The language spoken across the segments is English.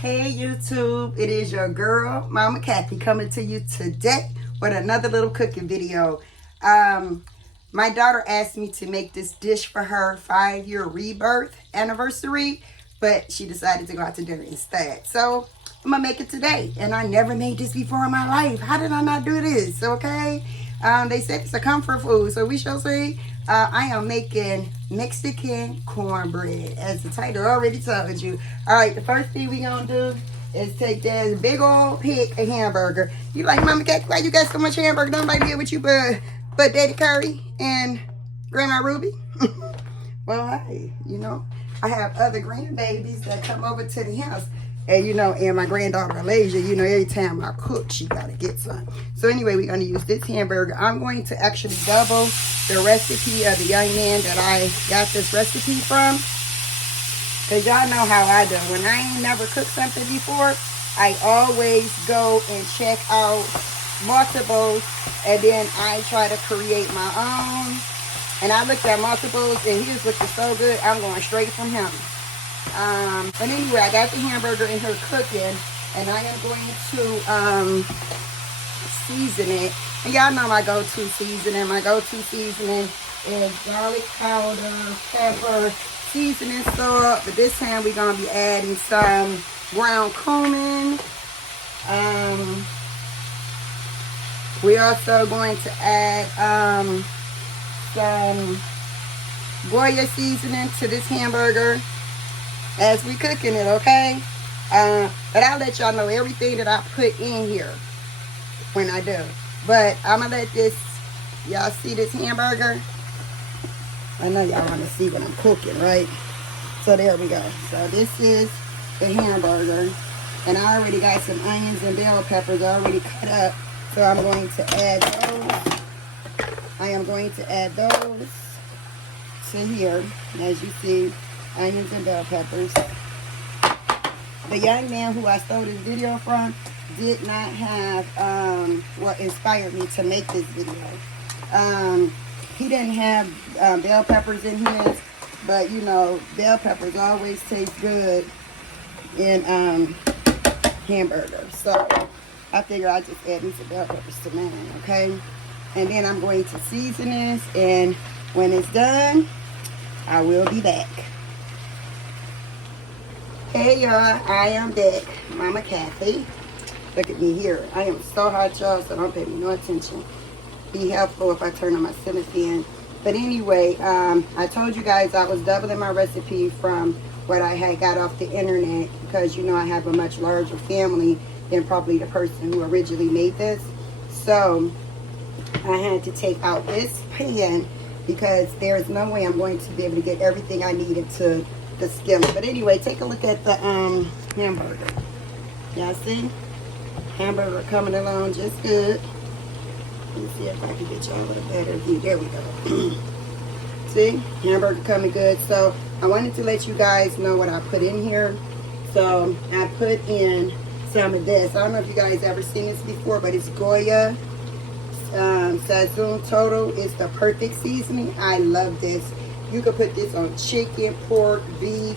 Hey YouTube, it is your girl, Mama Kathy, coming to you today with another little cooking video. My daughter asked me to make this dish for her 5-year rebirth anniversary, but she decided to go out to dinner instead. So I'm gonna make it today, and I never made this before in my life. How did I not do this? Okay. They said it's a comfort food, so we shall see. I am making Mexican cornbread, as the title already told you. All right, the first thing we gonna do is take this big old pig of hamburger. You like, Mama Cat, why you got so much hamburger? Nobody here with you but Daddy Curry and Grandma Ruby. Well, hey, you know, I have other grandbabies that come over to the house. And, you know, and my granddaughter, Alasia, you know, every time I cook, she got to get some. So, anyway, we're going to use this hamburger. I'm going to actually double the recipe of the young man that I got this recipe from. Because y'all know how I do. When I ain't never cooked something before, I always go and check out multiples. And then I try to create my own. And I looked at multiples, and his looked so good, I'm going straight from him. But anyway, I got the hamburger in here cooking, and I am going to season it. And y'all know my go-to seasoning. My go-to seasoning is garlic powder, pepper, seasoning salt. But this time we're going to be adding some ground cumin. We're also going to add some Goya seasoning to this hamburger as we cooking it, okay? But I'll let y'all know everything that I put in here when I do. But I'm gonna let this, y'all see this hamburger? I know y'all want to see what I'm cooking, right? So there we go. So this is the hamburger, and I already got some onions and bell peppers already cut up. So I'm going to add those. I am going to add those to here, as you see. Onions and bell peppers. The young man who I stole this video from did not have what inspired me to make this video. He didn't have bell peppers in his, but you know, bell peppers always taste good in hamburger. So I figure I just add me some bell peppers to mine, okay? And then I'm going to season this, and when it's done, I will be back. Hey y'all, I am back, Mama Kathy. Look at me here. I am so hot, y'all, so don't pay me no attention. Be helpful if I turn on my ceiling fan. But anyway, I told you guys I was doubling my recipe from what I had got off the internet, because you know I have a much larger family than probably the person who originally made this. So I had to take out this pan because there is no way I'm going to be able to get everything I needed to the skillet. But anyway, take a look at the hamburger. Y'all see? Hamburger coming along just good. Let me see if I can get y'all a little better view. There we go. See? Hamburger coming good. So I wanted to let you guys know what I put in here. So I put in some of this. I don't know if you guys ever seen this before, but it's Goya Sazon Total. It's the perfect seasoning. I love this. You can put this on chicken, pork, beef,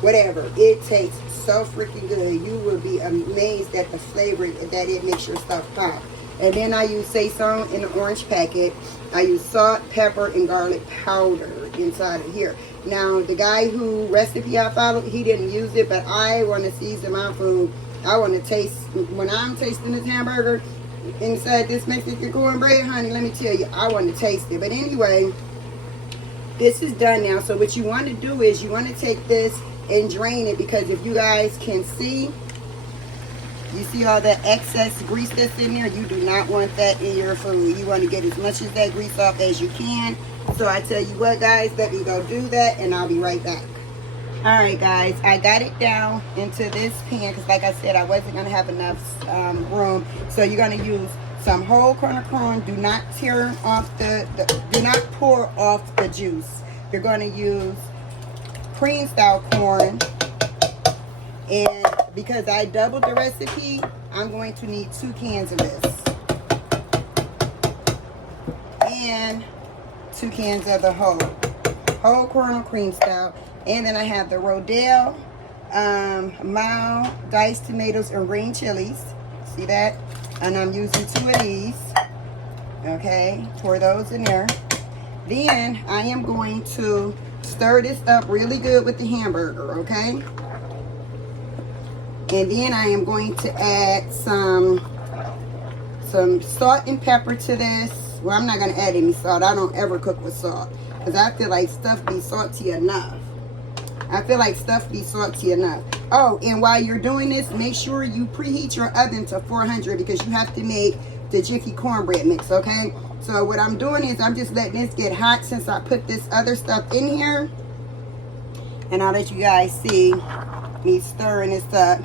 whatever. It tastes so freaking good. You will be amazed at the flavor that it makes your stuff pop. And then I use Sazon in the orange packet. I use salt, pepper, and garlic powder inside of here. Now, the guy who recipe I followed, he didn't use it, but I want to season my food. I want to taste, when I'm tasting this hamburger inside this Mexican cornbread, honey, let me tell you, I want to taste it. But anyway, this is done now. So what you want to do is you want to take this and drain it, because if you guys can see, you see all that excess grease that's in there? You do not want that in your food. You want to get as much of that grease off as you can. So I tell you what, guys, let me go do that, and I'll be right back. All right, guys, I got it down into this pan because, like I said, I wasn't going to have enough room. So you're going to use some whole kernel corn. Do not tear off do not pour off the juice. You're going to use cream style corn, and because I doubled the recipe, I'm going to need 2 cans of this and 2 cans of the whole kernel cream style. And then I have the rotel mild diced tomatoes and green chilies. See that? And I'm using 2 of these. Okay, pour those in there. Then I am going to stir this up really good with the hamburger, okay? And then I am going to add some salt and pepper to this. Well, I'm not going to add any salt. I don't ever cook with salt because I feel like stuff be salty enough. Oh, and while you're doing this, make sure you preheat your oven to 400 because you have to make the Jiffy cornbread mix, okay? So what I'm doing is I'm just letting this get hot since I put this other stuff in here. And I'll let you guys see me stirring this up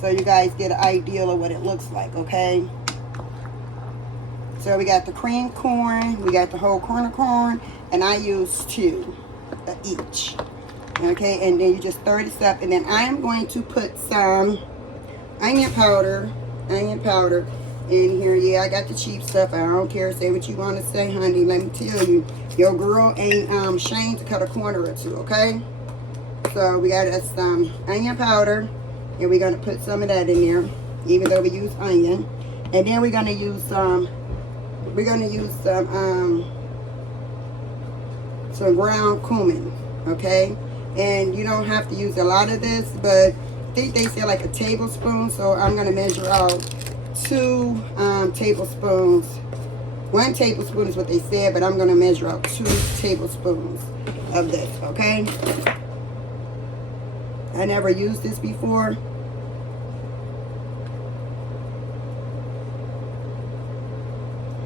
so you guys get an idea of what it looks like, okay? So we got the cream corn, we got the whole corn of corn, and I use 2 each. Okay, and then you just stir this up, and then I am going to put some onion powder in here. Yeah, I got the cheap stuff. I don't care. Say what you want to say, honey. Let me tell you, your girl ain't ashamed to cut a corner or 2, okay? So we got some onion powder, and we're gonna put some of that in there, even though we use onion. And then we're gonna use some ground cumin, okay? And you don't have to use a lot of this, but I think they say like a tablespoon, so I'm gonna measure out 2 tablespoons. 1 tablespoon is what they said, but I'm gonna measure out 2 tablespoons of this, okay? I never used this before.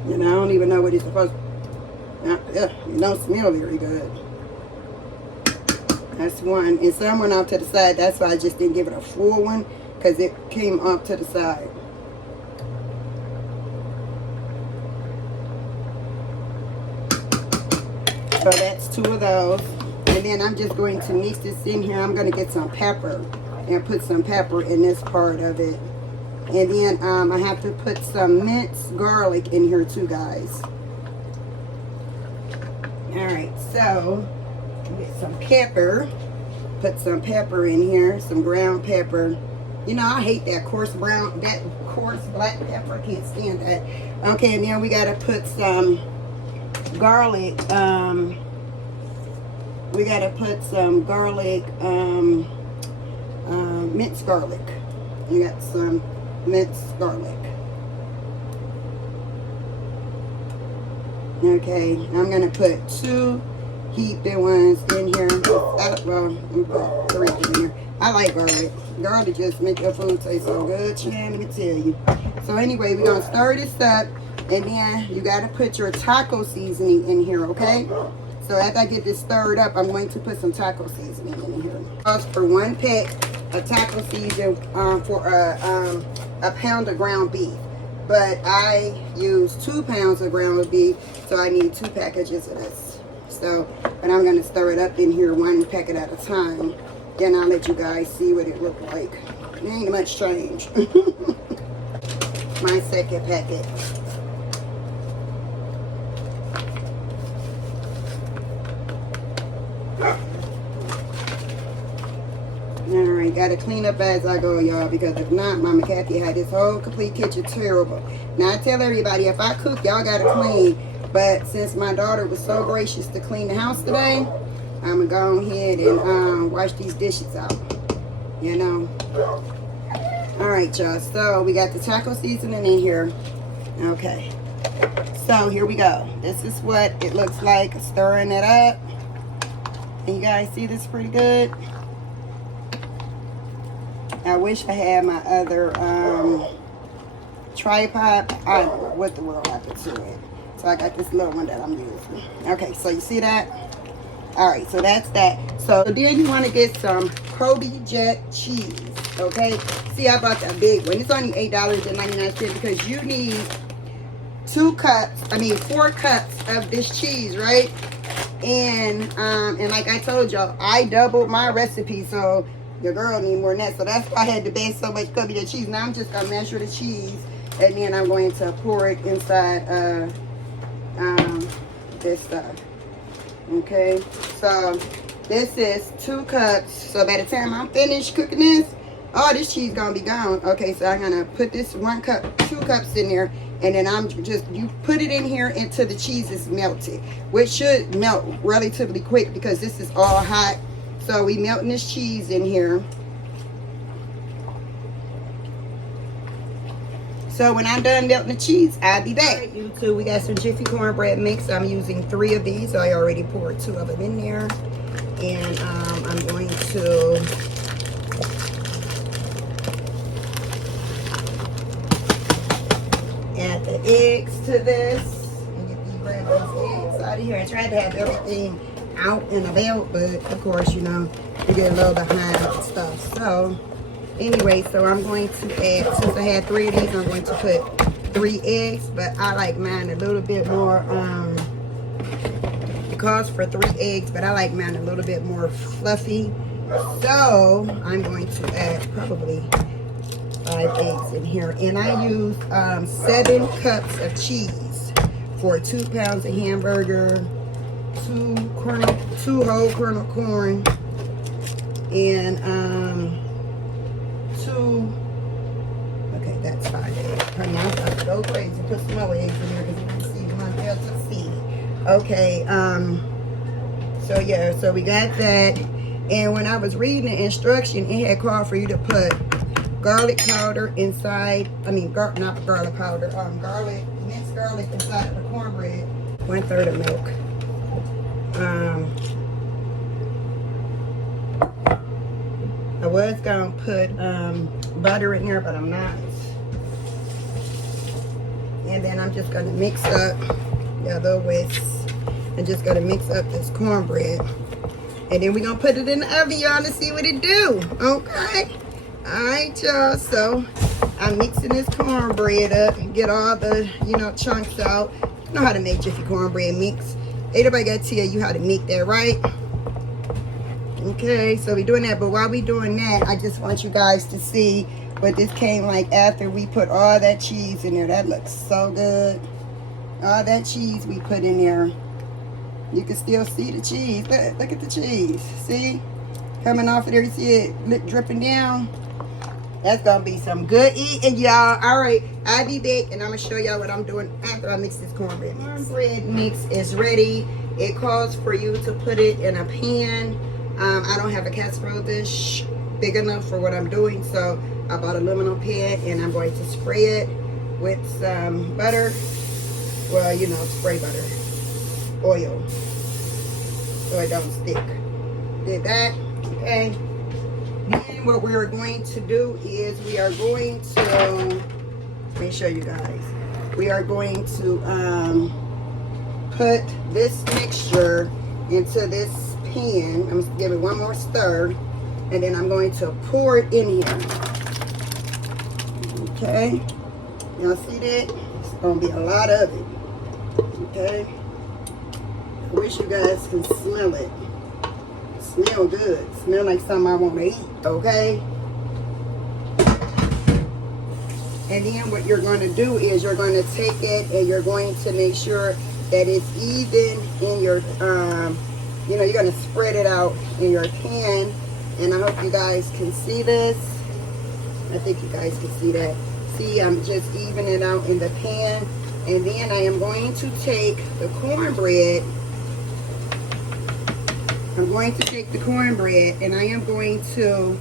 And I don't even know what it's supposed to. It don't smell very good. That's 1. And some went off to the side. That's why I just didn't give it a full one, because it came off to the side. So that's 2 of those. And then I'm just going to mix this in here. I'm going to get some pepper and put some pepper in this part of it. And then I have to put some minced garlic in here too, guys. Alright, so get some pepper. Put some pepper in here, some ground pepper. You know, I hate that coarse black pepper. I can't stand that. Okay, and then we got to put some garlic. We got to put some garlic, minced garlic. You got some minced garlic. Okay, I'm going to put 2 heaped ones in here. Well, I'm going to put 3 in here. I like garlic. Garlic just make your food taste so good, Chan, let me tell you. So anyway, we're going to stir this up, and then you got to put your taco seasoning in here, okay? So after I get this stirred up, I'm going to put some taco seasoning in here. Cost for 1 pack of taco seasoning for a pound of ground beef. But I use 2 pounds of ground beef, so I need 2 packages of this. So, but I'm going to stir it up in here 1 packet at a time. Then I'll let you guys see what it looked like. There ain't much change. My second packet. Alright, gotta clean up as I go, y'all, because if not, Mama Kathy had this whole complete kitchen terrible. Now I tell everybody, if I cook, y'all gotta clean. But since my daughter was so gracious to clean the house today, I'm gonna go ahead and wash these dishes out. You know. Alright, y'all. So we got the taco seasoning in here. Okay. So here we go. This is what it looks like. Stirring it up. Can you guys see this pretty good? I wish I had my other tripod. I don't know what the world happened to it. So I got this little one that I'm using. Okay, so you see that? Alright, so that's that. So then you want to get some Kobe Jet cheese. Okay? See, I bought that big one. It's only $8.99 because you need 4 cups of this cheese, right? And like I told y'all, I doubled my recipe, so your girl need more than that. So that's why I had to bake so much Kobe Jet cheese. Now I'm just gonna measure the cheese, and then I'm going to pour it inside this stuff. Okay, so This is 2 cups. So by the time I'm finished cooking this, all this cheese gonna be gone. Okay, so I'm gonna put this 1 cup, 2 cups in there, and then you put it in here until the cheese is melted, which should melt relatively quick because this is all hot. So we melting this cheese in here. So when I'm done melting the cheese, I'll be back. Right, YouTube, we got some Jiffy cornbread mix. I'm using 3 of these. I already poured 2 of them in there. And I'm going to add the eggs to this. And get these grab those eggs out of here. I tried to have everything out and about, but of course, you know, you get a little behind and stuff. So anyway, so I'm going to add, since I had 3 of these, I'm going to put 3 eggs, but I like mine a little bit more, it calls for 3 eggs, but I like mine a little bit more fluffy. So I'm going to add probably 5 eggs in here. And I use 7 cups of cheese for 2 pounds of hamburger, 2 whole kernel corn, and 2, okay, that's 5 eggs. Honey, I'm about to go crazy. Put some more eggs in here because you can see one else to see. Okay, so yeah, so we got that. And when I was reading the instruction, it had called for you to put garlic powder inside, not garlic powder, minced garlic inside of the cornbread. 1/3 of milk. I was gonna put butter in there, but I'm not. And then I'm just gonna mix up the other whisk. I'm just gonna mix up this cornbread. And then we're gonna put it in the oven, y'all, to see what it do. Okay? Alright, y'all. So I'm mixing this cornbread up and get all the, chunks out. You know how to make Jiffy cornbread mix. Ain't nobody gotta tell you how to make that, right? Okay, so we're doing that. But while we doing that, I just want you guys to see what this came like after we put all that cheese in there. That looks so good. All that cheese we put in there. You can still see the cheese. Look at the cheese. See? Coming off of there. You see it dripping down? That's going to be some good eating, y'all. All right. I'll be back, and I'm going to show y'all what I'm doing after I mix this cornbread mix. Cornbread mix is ready. It calls for you to put it in a pan. I don't have a casserole dish big enough for what I'm doing, so I bought an aluminum pan, and I'm going to spray it with some butter. Well, spray butter. Oil, so it don't stick. Did that. Okay. Then what we are going to do is we are going to, let me show you guys. We are going to put this mixture into this pan. I'm going to give it one more stir, and then I'm going to pour it in here. Okay. Y'all see that? It's going to be a lot of it. Okay. I wish you guys can smell it. Smell good. Smell like something I want to eat, okay? And then what you're going to do is you're going to take it and you're going to make sure that it's even in your, you're going to spread it out in your pan. And I hope you guys can see this. I think you guys can see that. See, I'm just evening it out in the pan. And then I am going to take the cornbread. I'm going to take the cornbread and I am going to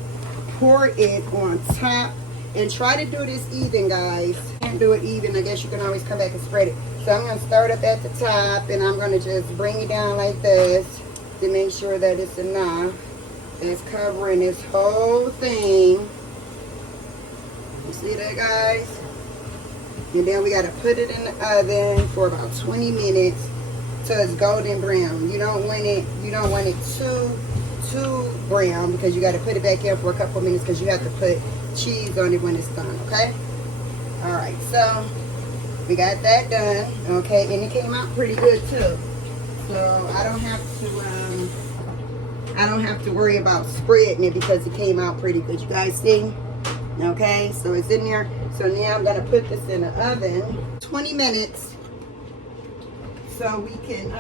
pour it on top. And try to do this even, guys. If you can't do it even, I guess you can always come back and spread it. So I'm going to start up at the top and I'm going to just bring it down like this to make sure that it's enough. It's covering this whole thing. You see that, guys? And then we got to put it in the oven for about 20 minutes till it's golden brown. You don't want it too brown because you got to put it back in for a couple minutes because you have to put cheese on it when it's done, okay? All right, so we got that done, okay? And it came out pretty good too. So I don't have to worry about spreading it because it came out pretty good. You guys see? Okay, so it's in there. So now I'm gonna put this in the oven 20 minutes. so we can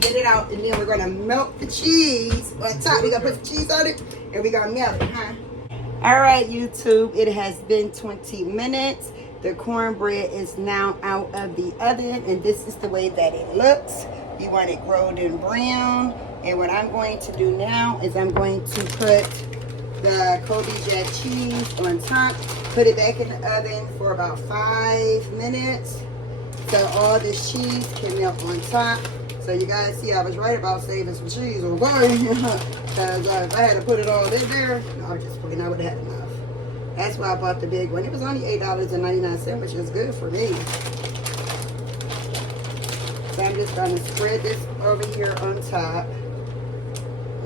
get it out, and then we're gonna melt the cheese on top. We're gonna put the cheese on it, and we're gonna melt it, huh? All right, YouTube, it has been 20 minutes. The cornbread is now out of the oven, and this is the way that it looks. You want it golden brown. And what I'm going to do now is I'm going to put the Kobe Jack cheese on top, put it back in the oven for about 5 minutes so all this cheese can melt on top. So you guys see I was right about saving some cheese, okay? Because if I had to put it all in there, no, just putting, I would have had enough. That's why I bought the big one. It was only $8.99, which is good for me. So I'm just going to spread this over here on top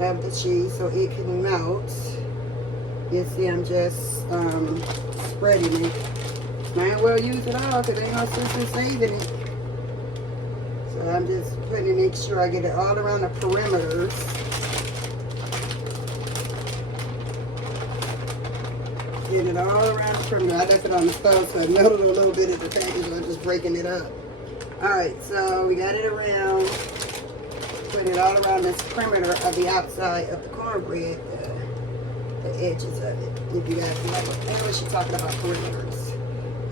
of the cheese so it can melt. You see I'm just spreading it. Might as well use it all because ain't no sense in saving it. So I'm just putting it, make sure I get it all around the perimeters. Get it all around the perimeter. I left it on the stove so it melted a little bit at the package. I'm just breaking it up. Alright, so we got it around. Put it all around this perimeter of the outside of the cornbread, the edges of it. If you guys know what she's talking about, perimeters.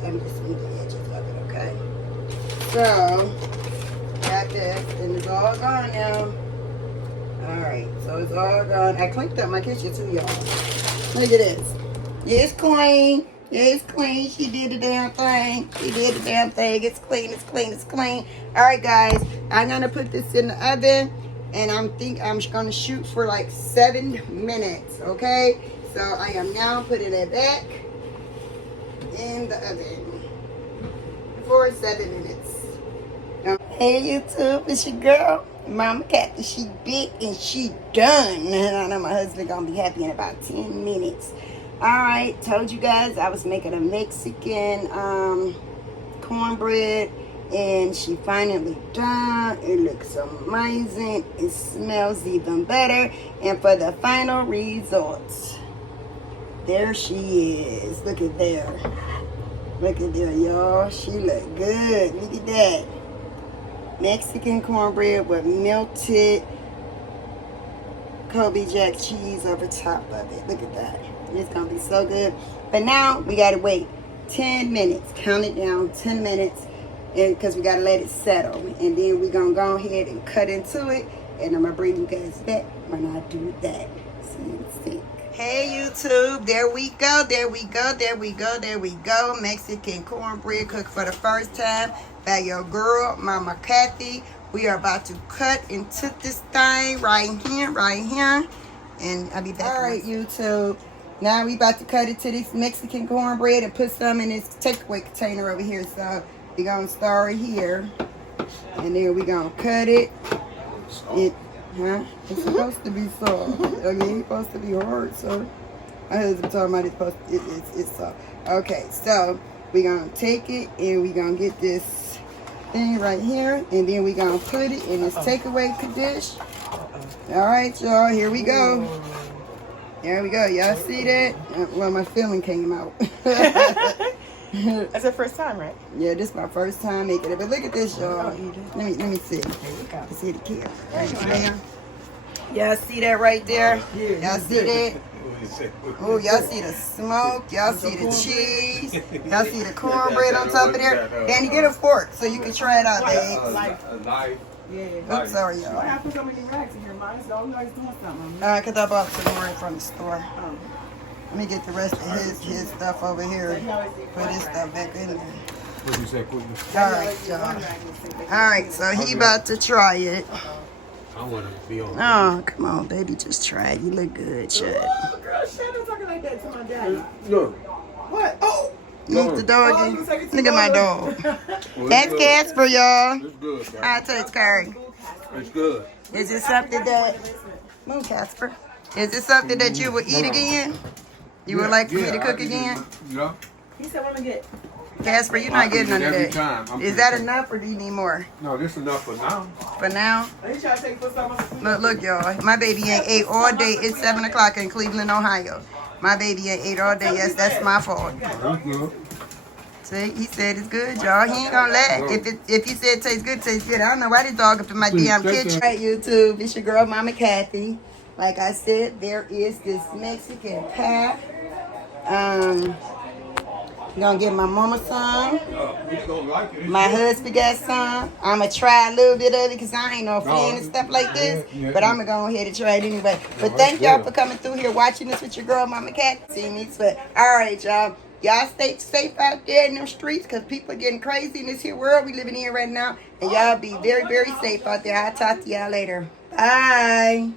I'm just mean the edges of it, okay? So, got this, and it's all gone now. Alright, so it's all gone. I cleaned up my kitchen too, y'all. Look at this. Yeah, it's clean. Yeah, it's clean. She did the damn thing. She did the damn thing. It's clean, it's clean, it's clean. Alright, guys, I'm gonna put this in the oven, and I'm gonna shoot for like 7 minutes, okay? So I am now putting it back in the oven for 7 minutes. Hey YouTube, it's your girl, Mama Kathy. She big and she done. And I know my husband gonna be happy in about 10 minutes. Alright, told you guys I was making a Mexican cornbread, and she finally done. It looks amazing. It smells even better. And for the final results, there she is. Look at there. Look at there, y'all. She look good. Look at that. Mexican cornbread with melted Kobe Jack cheese over top of it. Look at that. It's going to be so good. But now we got to wait 10 minutes. Count it down, 10 minutes. Because we got to let it settle. And then we're going to go ahead and cut into it. And I'm going to bring you guys back when I do that. See you in a sec. Hey YouTube, there we go, there we go, there we go, there we go. Mexican cornbread cooked for the first time by your girl, Mama Kathy. We are about to cut into this thing right here. And I'll be back. All right, YouTube. Now we about to cut it to this Mexican cornbread and put some in this takeaway container over here. So we're going to start here. And then we're going to cut it. It's supposed to be soft. I mean, it's supposed to be hard, so my husband talking about it's soft. Okay, so we're going to take it and we're going to get this thing right here. And then we're going to put it in this takeaway dish. All right, y'all, here we go. There we go. Y'all see that? Well, my feeling came out. That's your first time, right? Yeah, this is my first time making it. But look at this, y'all. Let me see. Let's see the camera. Right. Y'all see that right there? Y'all see that? Oh, y'all see the smoke. Y'all see the cheese. Y'all see the cornbread on top of there. Danny, get a fork so you can try it out, babe. Oops, sorry, y'all. Why I put so many rags in here? Mine's always doing something. Because I bought some more from the store. Let me get the rest of his stuff over here. Put his stuff back in there. What you say, quickly? All right, y'all. All right, so he about to try it. I want to be on. Oh, come on, baby, just try it. You look good, shut. Oh, girl, shut up talking like that to my daddy. No. What? Oh! Look, the doggy. Look at my dog. That's Casper, y'all. It's good, guys. I'll tell you, Curry. It's good. Is it something that... Move, Casper. Is it something that you would eat again? You would like for me to cook again? Yeah. He said, what am I get? Casper, you're not getting none of every that. time. Is that enough or do you need more? No, this is enough for now. For now? He trying to take for something. Look, y'all. My baby ain't ate all day. It's 7 o'clock in Cleveland, Ohio. My baby ain't ate all day. Yes, that's my fault. That's good. See, he said it's good, y'all. He ain't gonna lie. If he said it tastes good, it tastes good. I don't know why this dog up in my damn kitchen. All right, YouTube, it's your girl, Mama Kathy. Like I said, there is this Mexican pie. Gonna get my mama some. My husband got some. I'ma try a little bit of it because I ain't no fan and stuff like this. But I'ma go ahead and try it anyway. But thank y'all for coming through here watching this with your girl, Mama Cat. See me. But all right, y'all. Y'all stay safe out there in them streets because people are getting crazy in this here world we living in right now. And y'all be very, very safe out there. I'll talk to y'all later. Bye.